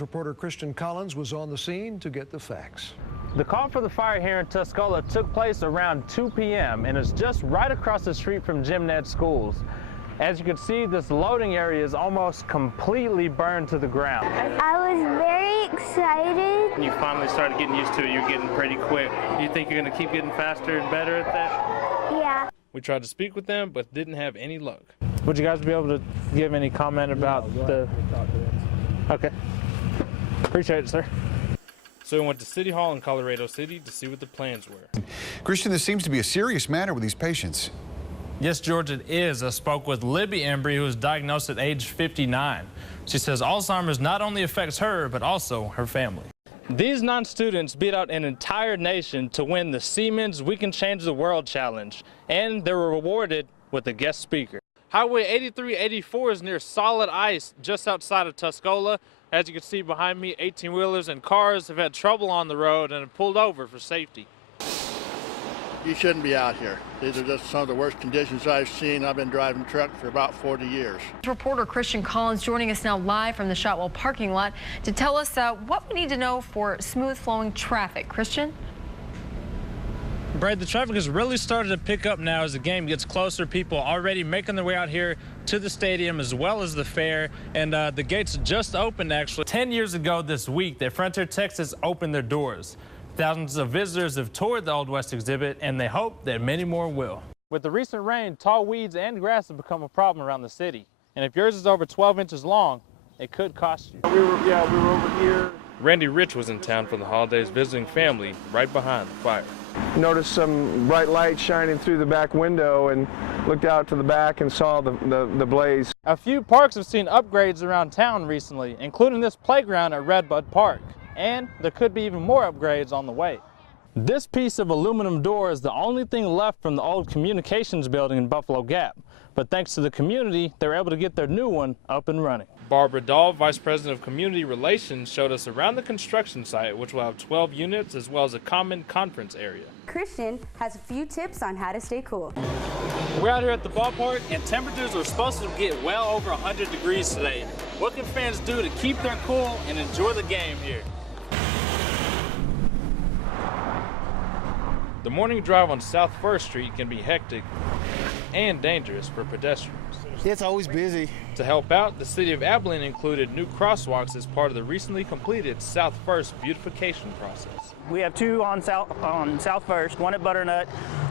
Reporter Christian Collins was on the scene to get the facts. The call for the fire here in Tuscola took place around 2 p.m. and is just right across the street from Jim Ned Schools. As you can see, this loading area is almost completely burned to the ground. I was very excited. When you finally started getting used to it, you're getting pretty quick. Do you think you're going to keep getting faster and better at that? Yeah. We tried to speak with them, but didn't have any luck. Would you guys be able to give any comment about the... Okay. Appreciate it, sir. So we went to City Hall in Colorado City to see what the plans were. Christian, this seems to be a serious matter with these patients. Yes, George, it is. I spoke with Libby Embry, who was diagnosed at age 59. She says Alzheimer's not only affects her, but also her family. These non-students beat out an entire nation to win the Siemens We Can Change the World Challenge, and they were rewarded with a guest speaker. Highway 8384 is near solid ice just outside of Tuscola. As you can see behind me, 18-wheelers and cars have had trouble on the road and have pulled over for safety. You shouldn't be out here. These are just some of the worst conditions I've seen. I've been driving truck for about 40 years. Reporter Christian Collins joining us now live from the Shotwell parking lot to tell us what we need to know for smooth flowing traffic. Christian? Brad, the traffic has really started to pick up now as the game gets closer. People already making their way out here to the stadium as well as the fair, and the gates just opened actually. 10 years ago this week that Frontier Texas opened their doors. Thousands of visitors have toured the Old West exhibit, and they hope that many more will. With the recent rain, tall weeds and grass have become a problem around the city, and if yours is over 12 inches long, it could cost you. We were over here. Randy Rich was in town for the holidays visiting family right behind the fire. Noticed some bright lights shining through the back window and looked out to the back and saw the blaze. A few parks have seen upgrades around town recently, including this playground at Redbud Park. And there could be even more upgrades on the way. This piece of aluminum door is the only thing left from the old communications building in Buffalo Gap. But thanks to the community, they were able to get their new one up and running. Barbara Dahl, Vice President of Community Relations, showed us around the construction site, which will have 12 units as well as a common conference area. Christian has a few tips on how to stay cool. We're out here at the ballpark, and temperatures are supposed to get well over 100 degrees today. What can fans do to keep their cool and enjoy the game here? The morning drive on South 1st Street can be hectic and dangerous for pedestrians. It's always busy. To help out, the city of Abilene included new crosswalks as part of the recently completed South 1st beautification process. We have two on South 1st, one at Butternut,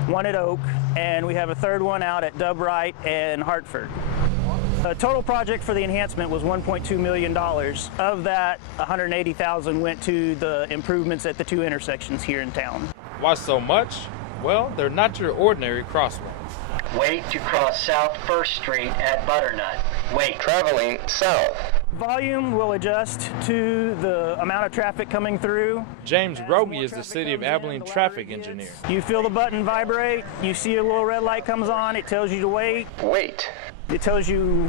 one at Oak, and we have a third one out at Dub Wright and Hartford. The total project for the enhancement was $1.2 million. Of that, $180,000 went to the improvements at the two intersections here in town. Why so much? Well, they're not your ordinary crosswalks. Wait to cross South 1st Street at Butternut. Wait. Traveling south. Volume will adjust to the amount of traffic coming through. James Roby is the City of Abilene traffic engineer. You feel the button vibrate, you see a little red light comes on, it tells you to wait. Wait. It tells you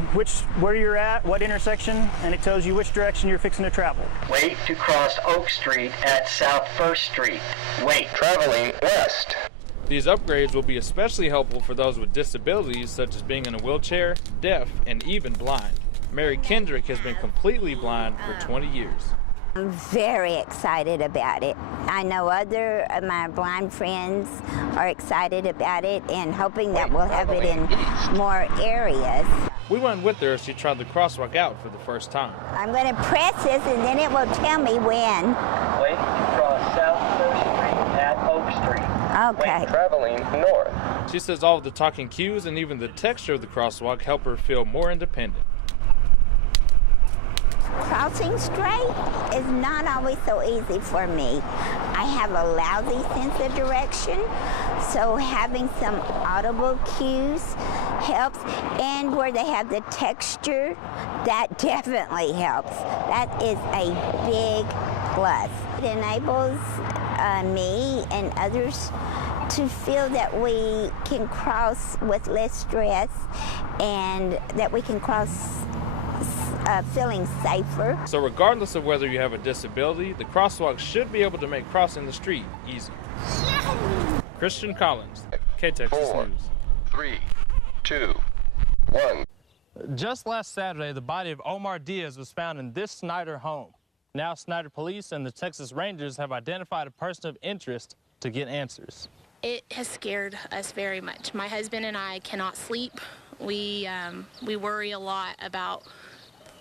where you're at, what intersection, and it tells you which direction you're fixing to travel. Wait to cross Oak Street at South 1st Street. Wait. Traveling west. These upgrades will be especially helpful for those with disabilities such as being in a wheelchair, deaf, and even blind. Mary Kendrick has been completely blind for 20 years. I'm very excited about it. I know other of my blind friends are excited about it and hoping that we'll have it in more areas. We went with her as she tried the crosswalk out for the first time. I'm going to press this and then it will tell me when. Wait to cross South 1st Street at Oak Street. Okay. Wait. Traveling north. She says all of the talking cues and even the texture of the crosswalk help her feel more independent. Crossing straight is not always so easy for me. I have a lousy sense of direction, so having some audible cues helps, and where they have the texture, that definitely helps. That is a big plus. It enables me and others to feel that we can cross with less stress and that we can cross feeling safer. So regardless of whether you have a disability, the crosswalk should be able to make crossing the street easier. Christian Collins, KTXS 4, News. 3, 2, 1. Just last Saturday, the body of Omar Diaz was found in this Snyder home. Now Snyder Police and the Texas Rangers have identified a person of interest to get answers. It has scared us very much. My husband and I cannot sleep. We worry a lot about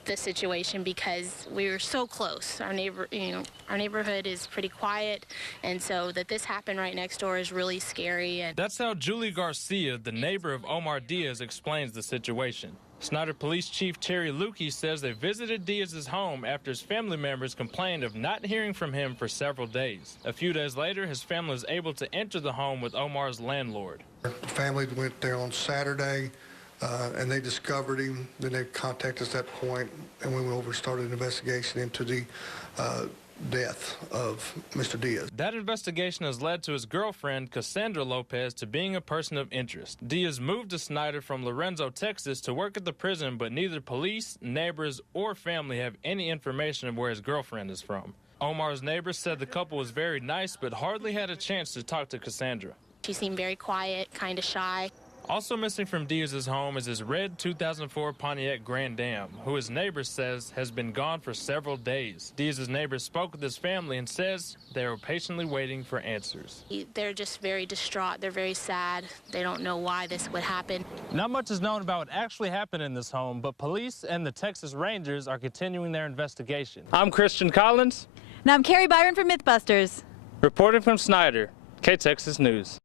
the situation because we're so close. Our neighborhood is pretty quiet, and so that this happened right next door is really scary. And that's how Julie Garcia, the neighbor of Omar Diaz, explains the situation. Snyder Police Chief Terry Lukey says they visited Diaz's home after his family members complained of not hearing from him for several days. A few days later, his family was able to enter the home with Omar's landlord. The family went there on Saturday. And they discovered him. Then they contacted us at that point, and we went over and started an investigation into the death of Mr. Diaz. That investigation has led to his girlfriend, Cassandra Lopez, to being a person of interest. Diaz moved to Snyder from Lorenzo, Texas to work at the prison, but neither police, neighbors, or family have any information of where his girlfriend is from. Omar's neighbors said the couple was very nice, but hardly had a chance to talk to Cassandra. She seemed very quiet, kind of shy. Also missing from Diaz's home is his red 2004 Pontiac Grand Am, who his neighbor says has been gone for several days. Diaz's neighbors spoke with his family and says they are patiently waiting for answers. They're just very distraught. They're very sad. They don't know why this would happen. Not much is known about what actually happened in this home, but police and the Texas Rangers are continuing their investigation. I'm Christian Collins. And I'm Carrie Byron from Mythbusters. Reporting from Snyder, KTXS News.